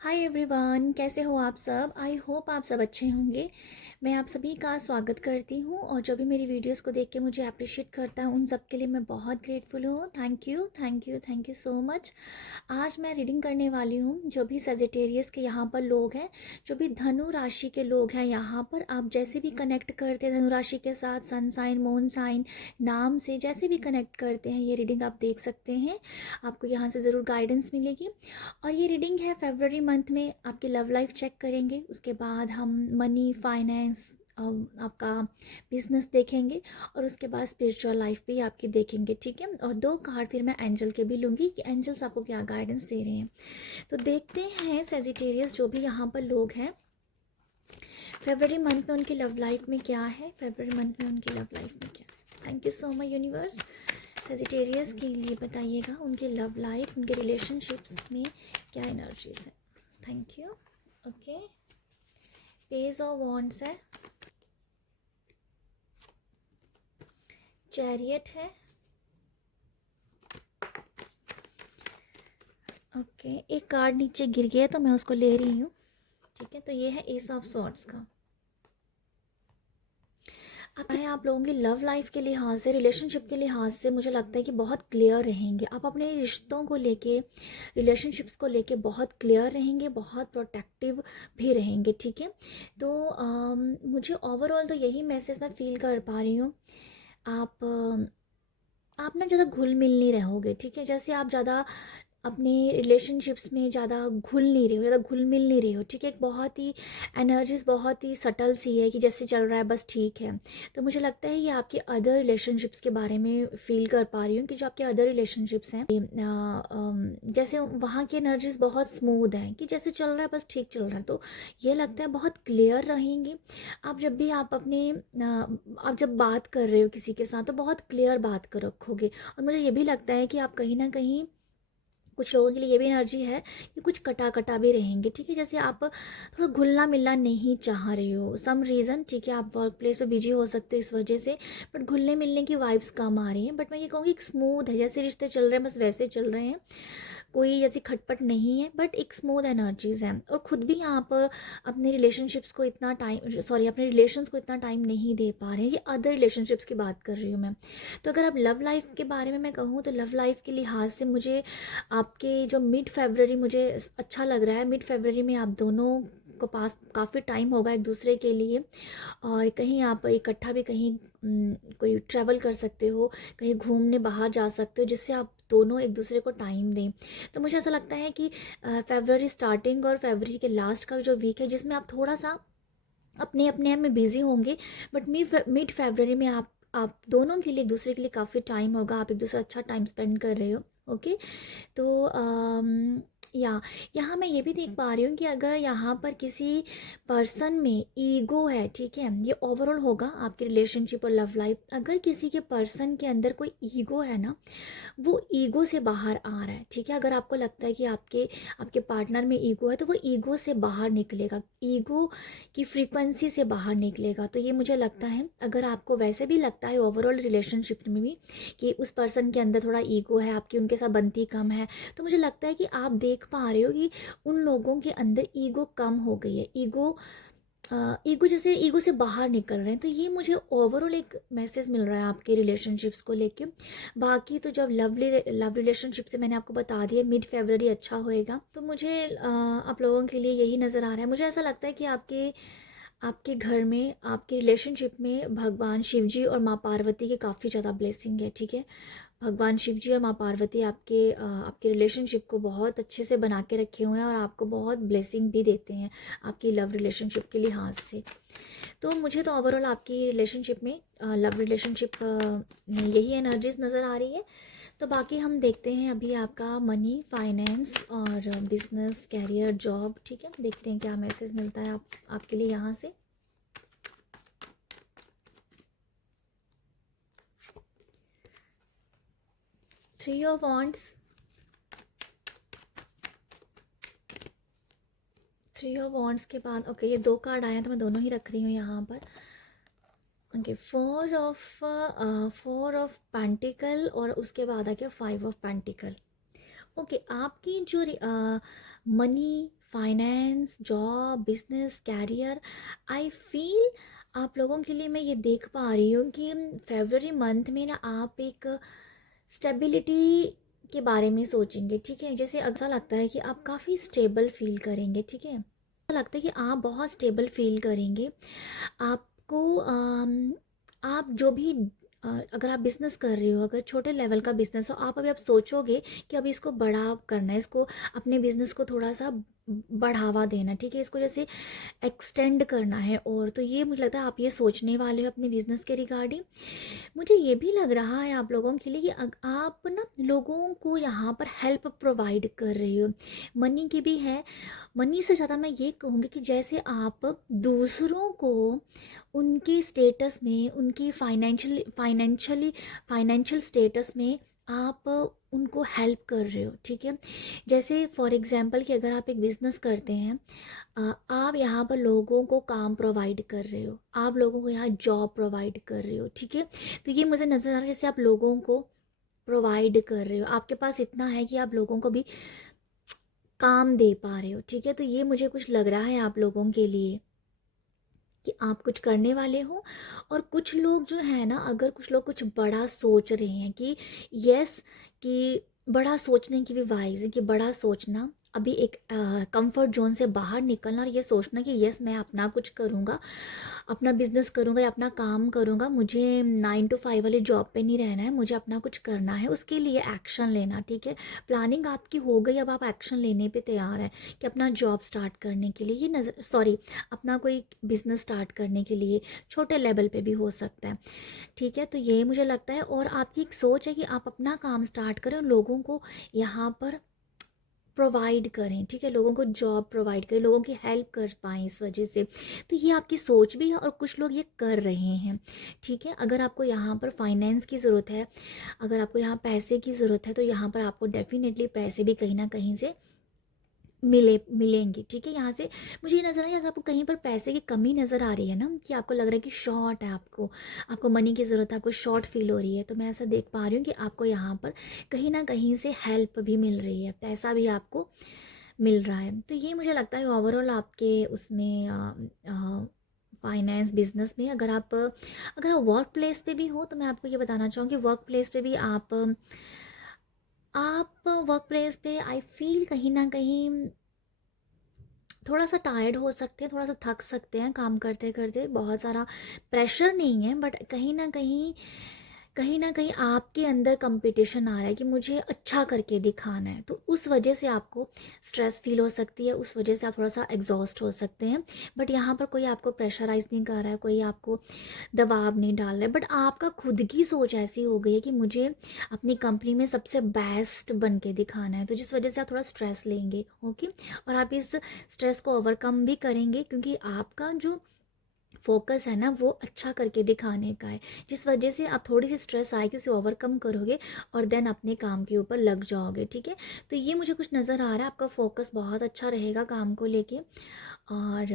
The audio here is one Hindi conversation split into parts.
हाय एवरीवन, कैसे हो आप सब। आई होप आप सब अच्छे होंगे। मैं आप सभी का स्वागत करती हूँ और जो भी मेरी वीडियोस को देख के मुझे अप्रिशिएट करता है उन सब के लिए मैं बहुत ग्रेटफुल हूँ। Thank you thank you thank you so much. आज मैं रीडिंग करने वाली हूँ जो भी सजिटेरियस के यहाँ पर लोग हैं, जो भी धनु राशि के लोग हैं। यहाँ पर आप जैसे भी कनेक्ट करते हैं धनु राशि के साथ, सन साइन, मून साइन नाम से जैसे भी कनेक्ट करते हैं, ये रीडिंग आप देख सकते हैं। आपको यहाँ से ज़रूर गाइडेंस मिलेगी। और ये रीडिंग है फरवरी मंथ में, आपकी लव लाइफ चेक करेंगे, उसके बाद हम मनी, फाइनेंस, आपका बिजनेस देखेंगे और उसके बाद स्पिरिचुअल लाइफ भी आपकी देखेंगे। ठीक है, और 2 कार्ड फिर मैं एंजल के भी लूँगी कि एंजल्स आपको क्या गाइडेंस दे रहे हैं। तो देखते हैं सेजिटेरियस जो भी यहाँ पर लोग हैं, फरवरी मंथ में उनकी लव लाइफ में क्या है। फरवरी मंथ में उनकी लव लाइफ में क्या है। Thank you so much universe. Sagittarius के लिए बताइएगा उनकी लव लाइफ, उनके रिलेशनशिप्स में क्या एनर्जीज है। Thank you. Okay, page of wands है, चैरियट है, ओके एक कार्ड नीचे गिर गया तो मैं उसको ले रही हूँ। ठीक है, तो ये है एस ऑफ सॉर्ड्स का। अब है आप लोगों की लव लाइफ के लिहाज से, रिलेशनशिप के लिहाज से मुझे लगता है कि बहुत क्लियर रहेंगे आप अपने रिश्तों को लेके, रिलेशनशिप्स को लेके बहुत क्लियर रहेंगे, बहुत प्रोटेक्टिव भी रहेंगे। ठीक है, तो मुझे ओवरऑल तो यही मैसेज मैं फील कर पा रही हूँ। आप ना ज़्यादा घुल मिल नहीं रहोगे। ठीक है, जैसे आप ज़्यादा अपने रिलेशनशिप्स में ज़्यादा घुल नहीं रहे हो, ज़्यादा घुल मिल नहीं रहे हो। ठीक है, एक बहुत ही एनर्जीज बहुत ही सटल सी है कि जैसे चल रहा है बस ठीक है। तो मुझे लगता है ये आपके अदर रिलेशनशिप्स के बारे में फील कर पा रही हूँ कि जो आपके अदर रिलेशनशिप्स हैं, जैसे वहाँ की एनर्जीज बहुत स्मूथ हैं कि जैसे चल रहा है बस ठीक चल रहा है। तो ये लगता है बहुत क्लियर रहेंगे आप जब भी आप अपने आप जब बात कर रहे हो किसी के साथ तो बहुत क्लियर बात कर रखोगे। और मुझे ये भी लगता है कि आप कहीं ना कहीं, कुछ लोगों के लिए ये भी एनर्जी है कि कुछ कटा कटा भी रहेंगे। ठीक है, जैसे आप थोड़ा घुलना मिलना नहीं चाह रहे हो सम रीज़न। ठीक है, आप वर्क प्लेस पे बिजी हो सकते हो इस वजह से, बट घुलने मिलने की वाइब्स कम आ रही हैं। बट मैं ये कहूँगी एक स्मूथ है, जैसे रिश्ते चल रहे हैं बस वैसे चल रहे हैं, कोई जैसी खटपट नहीं है, बट एक स्मूथ एनर्जीज हैं। और ख़ुद भी आप अपने रिलेशनशिप्स को इतना टाइम, सॉरी अपने रिलेशंस को इतना टाइम नहीं दे पा रहे हैं। ये अदर रिलेशनशिप्स की बात कर रही हूँ मैं। तो अगर आप लव लाइफ के बारे में मैं कहूँ तो लव लाइफ के लिहाज से मुझे आपके जो मिड फेबररी मुझे अच्छा लग रहा है। मिड फेबररी में आप दोनों को पास काफ़ी टाइम होगा एक दूसरे के लिए, और कहीं आप इकट्ठा भी कहीं कोई ट्रैवल कर सकते हो, कहीं घूमने बाहर जा सकते हो, जिससे आप दोनों एक दूसरे को टाइम दें। तो मुझे ऐसा लगता है कि फेबररी स्टार्टिंग और फेबररी के लास्ट का जो वीक है जिसमें आप थोड़ा सा अपने अपने आप में बिजी होंगे, बट मिड फेबररी में आप दोनों के लिए, एक दूसरे के लिए काफ़ी टाइम होगा, आप एक दूसरे अच्छा टाइम स्पेंड कर रहे हो। ओके, तो या यहाँ मैं ये भी देख पा रही हूँ कि अगर यहाँ पर किसी पर्सन में ईगो है, ठीक है, ये ओवरऑल होगा आपकी रिलेशनशिप और लव लाइफ। अगर किसी के पर्सन के अंदर कोई ईगो है ना, वो ईगो से बाहर आ रहा है। ठीक है, अगर आपको लगता है कि आपके आपके पार्टनर में ईगो है तो वो ईगो से बाहर निकलेगा, ईगो की फ्रीक्वेंसी से बाहर निकलेगा। तो ये मुझे लगता है, अगर आपको वैसे भी लगता है ओवरऑल रिलेशनशिप में भी कि उस पर्सन के अंदर थोड़ा ईगो है, आपकी उनके साथ बनती कम है, तो मुझे लगता है कि आप देख पा रहे हो कि उन लोगों के अंदर ईगो कम हो गई है। ईगो जैसे ईगो से बाहर निकल रहे हैं। तो ये मुझे ओवरऑल एक मैसेज मिल रहा है आपके रिलेशनशिप्स को लेके। बाकी तो जब लव रिलेशनशिप से मैंने आपको बता दिया मिड फेबररी अच्छा होएगा, तो मुझे आप लोगों के लिए यही नज़र आ रहा है। मुझे ऐसा लगता है कि आपके आपके घर में, आपके रिलेशनशिप में भगवान शिव जी और माँ पार्वती के काफ़ी ज़्यादा ब्लेसिंग है। ठीक है, भगवान शिव जी और माँ पार्वती आपके रिलेशनशिप को बहुत अच्छे से बना के रखे हुए हैं और आपको बहुत ब्लेसिंग भी देते हैं आपकी लव रिलेशनशिप के लिहाज से। तो मुझे तो ओवरऑल आपकी रिलेशनशिप में, लव रिलेशनशिप में यही एनर्जीज नज़र आ रही है। तो बाकी हम देखते हैं अभी आपका मनी, फाइनेंस और बिजनेस, कैरियर, जॉब। ठीक है, देखते हैं क्या मैसेज मिलता है आपके लिए यहाँ से। Three of wands, three of wands के बाद ओके ये 2 कार्ड आए हैं तो मैं दोनों ही रख रही हूँ यहाँ पर। ओके, फोर ऑफ पेंटिकल और उसके बाद आ गया 5 ऑफ पेंटिकल। ओके, आपकी जो money, finance, job, business, career, I feel आप लोगों के लिए मैं ये देख पा रही हूँ कि फेब्रुअरी मंथ में ना आप एक स्टेबिलिटी के बारे में सोचेंगे, ठीक है। जैसे ऐसा लगता है कि आप काफ़ी स्टेबल फील करेंगे, ठीक है। ऐसा लगता है कि आप बहुत स्टेबल फील करेंगे। आपको आप जो भी अगर आप बिज़नेस कर रहे हो, अगर छोटे लेवल का बिज़नेस हो, आप सोचोगे कि अभी इसको बड़ा करना है, इसको अपने बिज़नेस को थोड़ा सा बढ़ावा देना, ठीक है, इसको जैसे एक्सटेंड करना है। और तो ये मुझे लगता है आप ये सोचने वाले हो अपने बिज़नेस के रिगार्डिंग। मुझे ये भी लग रहा है आप लोगों के लिए कि आप ना लोगों को यहाँ पर हेल्प प्रोवाइड कर रही हो। मनी की भी है, मनी से ज़्यादा मैं ये कहूँगी कि जैसे आप दूसरों को उनके स्टेटस में, उनकी फाइनेंशियल स्टेटस में आप उनको हेल्प कर रहे हो, ठीक है। जैसे फॉर एग्जांपल कि अगर आप एक बिज़नेस करते हैं, आप यहाँ पर लोगों को काम प्रोवाइड कर रहे हो, आप लोगों को यहाँ जॉब प्रोवाइड कर रहे हो, ठीक है। तो ये मुझे नज़र आ रहा है जैसे आप लोगों को प्रोवाइड कर रहे हो, आपके पास इतना है कि आप लोगों को भी काम दे पा रहे हो, ठीक है। तो ये मुझे कुछ लग रहा है आप लोगों के लिए कि आप कुछ करने वाले हो। और कुछ लोग जो है ना, अगर कुछ लोग कुछ बड़ा सोच रहे हैं कि यस, कि बड़ा सोचने की भी वाइब्स है कि बड़ा सोचना, अभी एक कंफर्ट जोन से बाहर निकलना और ये सोचना कि यस मैं अपना कुछ करूँगा, अपना बिजनेस करूँगा या अपना काम करूँगा, मुझे 9 to 5 वाली जॉब पे नहीं रहना है, मुझे अपना कुछ करना है, उसके लिए एक्शन लेना, ठीक है। प्लानिंग आपकी हो गई, अब आप एक्शन लेने पे तैयार है कि अपना जॉब स्टार्ट करने के लिए, ये नज़र सॉरी अपना कोई बिजनेस स्टार्ट करने के लिए, छोटे लेवल पे भी हो सकता है, ठीक है। तो ये मुझे लगता है। और आपकी एक सोच है कि आप अपना काम स्टार्ट करें और लोगों को यहाँ पर प्रोवाइड करें, ठीक है, लोगों को जॉब प्रोवाइड करें, लोगों की हेल्प कर पाएँ इस वजह से। तो ये आपकी सोच भी है और कुछ लोग ये कर रहे हैं, ठीक है। अगर आपको यहाँ पर फाइनेंस की ज़रूरत है, अगर आपको यहाँ पैसे की ज़रूरत है, तो यहाँ पर आपको डेफिनेटली पैसे भी कहीं ना कहीं से मिलेंगे, ठीक है। यहाँ से मुझे ये नज़र आ रहा है, अगर आपको कहीं पर पैसे की कमी नज़र आ रही है ना, कि आपको लग रहा है कि शॉर्ट है, आपको मनी की ज़रूरत है, आपको शॉर्ट फील हो रही है, तो मैं ऐसा देख पा रही हूँ कि आपको यहाँ पर कहीं ना कहीं से हेल्प भी मिल रही है, पैसा भी आपको मिल रहा है। तो ये मुझे लगता है ओवरऑल आपके उसमें फाइनेंस बिजनेस में, अगर आप वर्क प्लेस पे भी हो, तो मैं आपको ये बताना चाहूँगी वर्क प्लेस पे भी आप वर्क प्लेस पे आई फील कहीं ना कहीं थोड़ा सा टायर्ड हो सकते हैं, थोड़ा सा थक सकते हैं काम करते करते। बहुत सारा प्रेशर नहीं है, बट कहीं ना कहीं आपके अंदर कंपटीशन आ रहा है कि मुझे अच्छा करके दिखाना है, तो उस वजह से आपको स्ट्रेस फील हो सकती है, उस वजह से आप थोड़ा सा एग्जॉस्ट हो सकते हैं। बट यहाँ पर कोई आपको प्रेशराइज नहीं कर रहा है, कोई आपको दबाव नहीं डाल रहा है, बट आपका खुद की सोच ऐसी हो गई है कि मुझे अपनी कंपनी में सबसे बेस्ट बन के दिखाना है, तो जिस वजह से आप थोड़ा स्ट्रेस लेंगे, ओके। और आप इस स्ट्रेस को ओवरकम भी करेंगे, क्योंकि आपका जो फोकस है ना वो अच्छा करके दिखाने का है, जिस वजह से आप थोड़ी सी स्ट्रेस आएगी उसे ओवरकम करोगे और देन अपने काम के ऊपर लग जाओगे, ठीक है। तो ये मुझे कुछ नज़र आ रहा है, आपका फोकस बहुत अच्छा रहेगा काम को लेके। और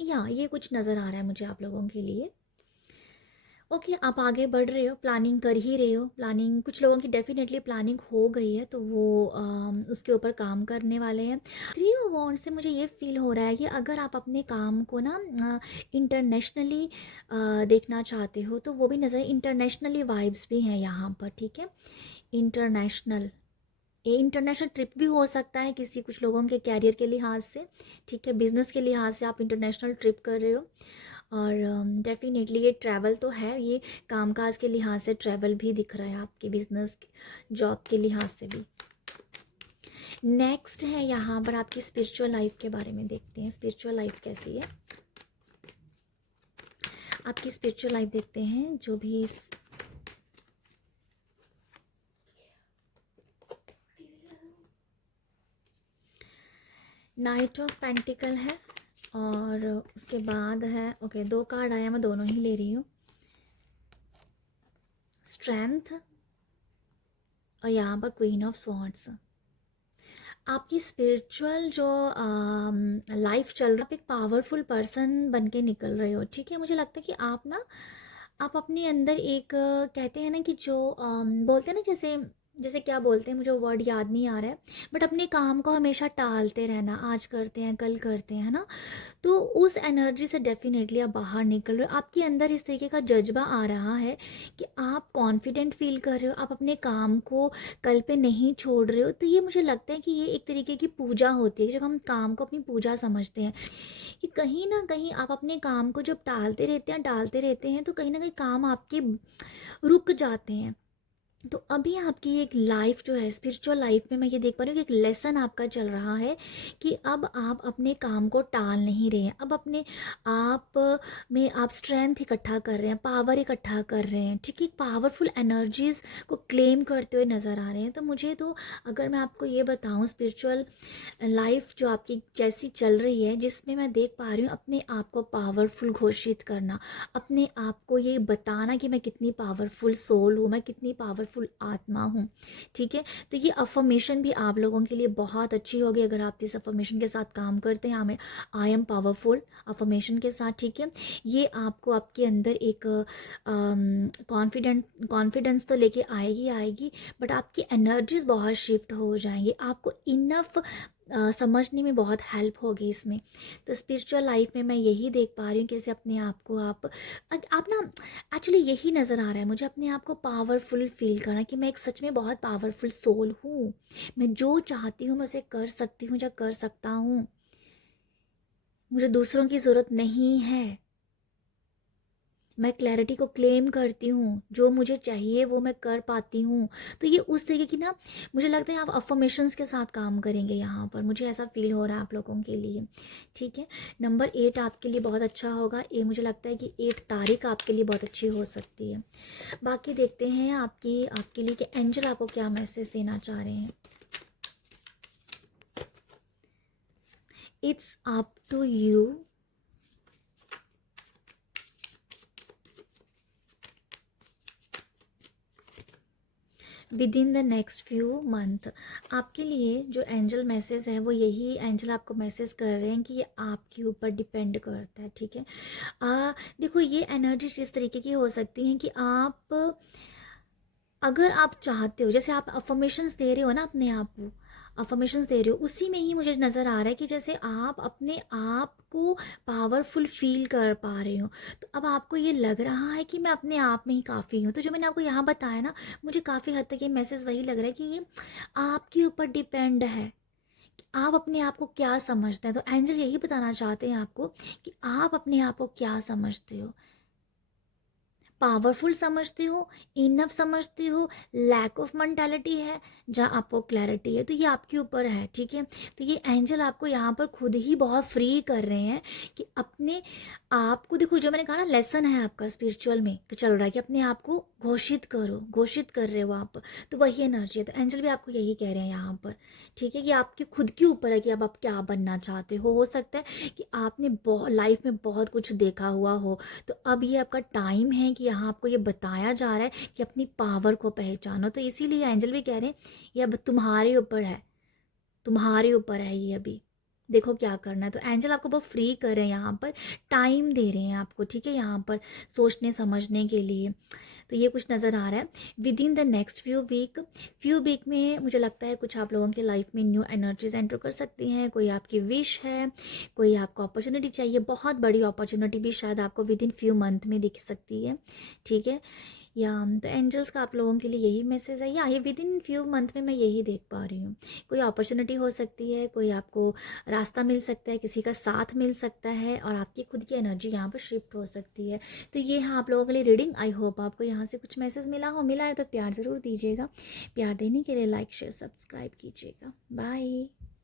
या ये कुछ नज़र आ रहा है मुझे आप लोगों के लिए। ओके, आप आगे बढ़ रहे हो, प्लानिंग कर ही रहे हो, प्लानिंग कुछ लोगों की डेफिनेटली प्लानिंग हो गई है, तो वो उसके ऊपर काम करने वाले हैं। 3 ऑफ वांड्स से मुझे ये फील हो रहा है कि अगर आप अपने काम को ना इंटरनेशनली देखना चाहते हो, तो वो भी नज़र, इंटरनेशनली वाइब्स भी हैं यहाँ पर, ठीक है। इंटरनेशनल, ये इंटरनेशनल ट्रिप भी हो सकता है किसी कुछ लोगों के कैरियर के लिहाज से, ठीक है, बिजनेस के लिहाज से आप इंटरनेशनल ट्रिप कर रहे हो। और डेफिनेटली ये ट्रैवल तो है, ये कामकाज के लिहाज से ट्रैवल भी दिख रहा है, आपके बिजनेस जॉब के लिहाज से भी। नेक्स्ट है यहाँ पर आपकी स्पिरिचुअल लाइफ के बारे में देखते हैं, स्पिरिचुअल लाइफ कैसी है आपकी, स्पिरिचुअल लाइफ देखते हैं। जो भी नाइट ऑफ पेंटिकल है, और उसके बाद है, ओके 2 कार्ड आया, मैं दोनों ही ले रही हूँ। स्ट्रेंथ, और यहाँ पर क्वीन ऑफ स्वॉर्ड्स। आपकी स्पिरिचुअल जो लाइफ चल रहा है, आप एक पावरफुल पर्सन बन के निकल रहे हो, ठीक है। मुझे लगता है कि आप अपने अंदर एक कहते हैं ना कि जो बोलते हैं ना, जैसे जैसे क्या बोलते हैं, मुझे वर्ड याद नहीं आ रहा है, बट अपने काम को हमेशा टालते रहना, आज करते हैं कल करते हैं, है ना। तो उस एनर्जी से डेफिनेटली आप बाहर निकल रहे हो, आपके अंदर इस तरीके का जज्बा आ रहा है कि आप कॉन्फिडेंट फील कर रहे हो, आप अपने काम को कल पे नहीं छोड़ रहे हो। तो ये मुझे लगता है कि ये एक तरीके की पूजा होती है, जब हम काम को अपनी पूजा समझते हैं, कि कहीं ना कहीं आप अपने काम को जब टालते रहते हैं तो कहीं ना कहीं काम आपके रुक जाते हैं। तो अभी आपकी एक लाइफ जो है, स्पिरिचुअल लाइफ में मैं ये देख पा रही हूँ कि एक लेसन आपका चल रहा है कि अब आप अपने काम को टाल नहीं रहे हैं, अब अपने आप में आप स्ट्रेंथ इकट्ठा कर रहे हैं, पावर इकट्ठा कर रहे हैं, ठीक है, पावरफुल एनर्जीज को क्लेम करते हुए नज़र आ रहे हैं। तो मुझे तो, अगर मैं आपको ये बताऊँ, स्पिरिचुअल लाइफ जो आपकी जैसी चल रही है, जिसमें मैं देख पा रही हूँ अपने आप को पावरफुल घोषित करना, अपने आप को ये बताना कि मैं कितनी पावरफुल सोल हूँ, मैं कितनी पावरफुल आत्मा हूँ, ठीक है। तो ये अफर्मेशन भी आप लोगों के लिए बहुत अच्छी होगी अगर आप इस अफर्मेशन के साथ काम करते हैं, हमें आई एम पावरफुल अफर्मेशन के साथ, ठीक है। ये आपको आपके अंदर एक कॉन्फिडेंस तो लेके आएगी आएगी, बट आपकी एनर्जीज बहुत शिफ्ट हो जाएंगी, आपको इनफ समझने में बहुत हेल्प होगी इसमें। तो स्पिरिचुअल लाइफ में मैं यही देख पा रही हूँ, कैसे अपने आप को आप ना, एक्चुअली यही नज़र आ रहा है मुझे, अपने आप को पावरफुल फील करना कि मैं एक सच में बहुत पावरफुल सोल हूँ, मैं जो चाहती हूँ मैं उसे कर सकती हूँ, या कर सकता हूँ, मुझे दूसरों की ज़रूरत नहीं है, मैं क्लैरिटी को क्लेम करती हूँ, जो मुझे चाहिए वो मैं कर पाती हूँ। तो ये उस तरीके की ना, मुझे लगता है आप अफर्मेशंस के साथ काम करेंगे यहाँ पर, मुझे ऐसा फील हो रहा है आप लोगों के लिए, ठीक है। नंबर 8 आपके लिए बहुत अच्छा होगा, ये मुझे लगता है कि 8 तारीख आपके लिए बहुत अच्छी हो सकती है। बाकी देखते हैं आपके लिए कि एंजल आपको क्या मैसेज देना चाह रहे हैं। It's up to you, within the next few month. आपके लिए जो एंजल मैसेज है वो यही एंजल आपको मैसेज कर रहे हैं कि ये आपके ऊपर डिपेंड करता है, ठीक है। देखो, ये एनर्जी इस तरीके की हो सकती है कि आप, अगर आप चाहते हो, जैसे आप अफर्मेशंस दे रहे हो ना अपने आप को, अफर्मेशंस दे रहे हो, उसी में ही मुझे नज़र आ रहा है कि जैसे आप अपने आप को पावरफुल फील कर पा रहे हो। तो अब आपको ये लग रहा है कि मैं अपने आप में ही काफ़ी हूँ। तो जो मैंने आपको यहाँ बताया ना, मुझे काफ़ी हद तक ये मैसेज वही लग रहा है कि ये आपके ऊपर डिपेंड है कि आप अपने आप को क्या समझते हैं। तो एंजल यही बताना चाहते हैं आपको कि आप अपने आप को क्या समझते हो, पावरफुल समझते हो, इनफ समझते हो, लैक ऑफ मेंटालिटी है, जहाँ आपको क्लैरिटी है, तो ये आपके ऊपर है, ठीक है। तो ये एंजल आपको यहाँ पर खुद ही बहुत फ्री कर रहे हैं कि अपने आप को, देखो जो मैंने कहा ना, लेसन है आपका स्पिरिचुअल में कि चल रहा है कि अपने आप को घोषित करो, घोषित कर रहे हो आप, तो वही एनर्जी है। तो एंजल भी आपको यही कह रहे हैं यहाँ पर, ठीक है, कि आपके खुद के ऊपर है कि अब आप क्या बनना चाहते हो सकता है कि आपने बहुत लाइफ में बहुत कुछ देखा हुआ हो, तो अब ये आपका टाइम है कि यहाँ आपको ये बताया जा रहा है कि अपनी पावर को पहचानो। तो इसीलिए एंजल भी कह रहे हैं ये अब तुम्हारे ऊपर है, तुम्हारे ऊपर है ये, अभी देखो क्या करना है। तो एंजल आपको बहुत फ्री कर रहे हैं यहाँ पर, टाइम दे रहे हैं आपको, ठीक है, यहाँ पर सोचने समझने के लिए। तो ये कुछ नज़र आ रहा है within the next few week में। मुझे लगता है कुछ आप लोगों की लाइफ में न्यू एनर्जीज एंटर कर सकती हैं, कोई आपकी विश है, कोई आपको अपॉर्चुनिटी चाहिए, बहुत बड़ी अपॉर्चुनिटी भी शायद आपको विद इन फ्यू मंथ में दिख सकती है, ठीक है। या तो एंजल्स का आप लोगों के लिए यही मैसेज है, या ये विद इन फ्यू मंथ में मैं यही देख पा रही हूँ। कोई अपॉर्चुनिटी हो सकती है, कोई आपको रास्ता मिल सकता है, किसी का साथ मिल सकता है, और आपकी खुद की एनर्जी यहाँ पर शिफ्ट हो सकती है। तो ये हाँ आप लोगों के लिए रीडिंग। आई होप आपको यहाँ से कुछ मैसेज मिला है तो प्यार ज़रूर दीजिएगा। प्यार देने के लिए लाइक शेयर सब्सक्राइब कीजिएगा। बाय।